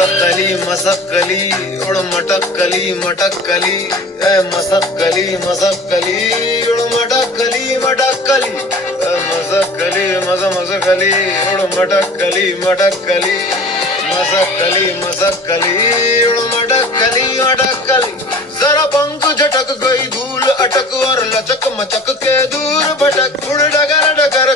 मसक्कली उड़ मटक्कली मटक्कली मसक्कली मसक्कली उड़ मटक्कली मटक्कली मसक्कली मसक्कली उड़ मटक्कली मटक्कली मसक्कली मसक्कली उड़ मटक्कली मटक्कली जरा पंख झटक गई धूल अटक और लचक मचक के दूर भटक उड़ डगर डगर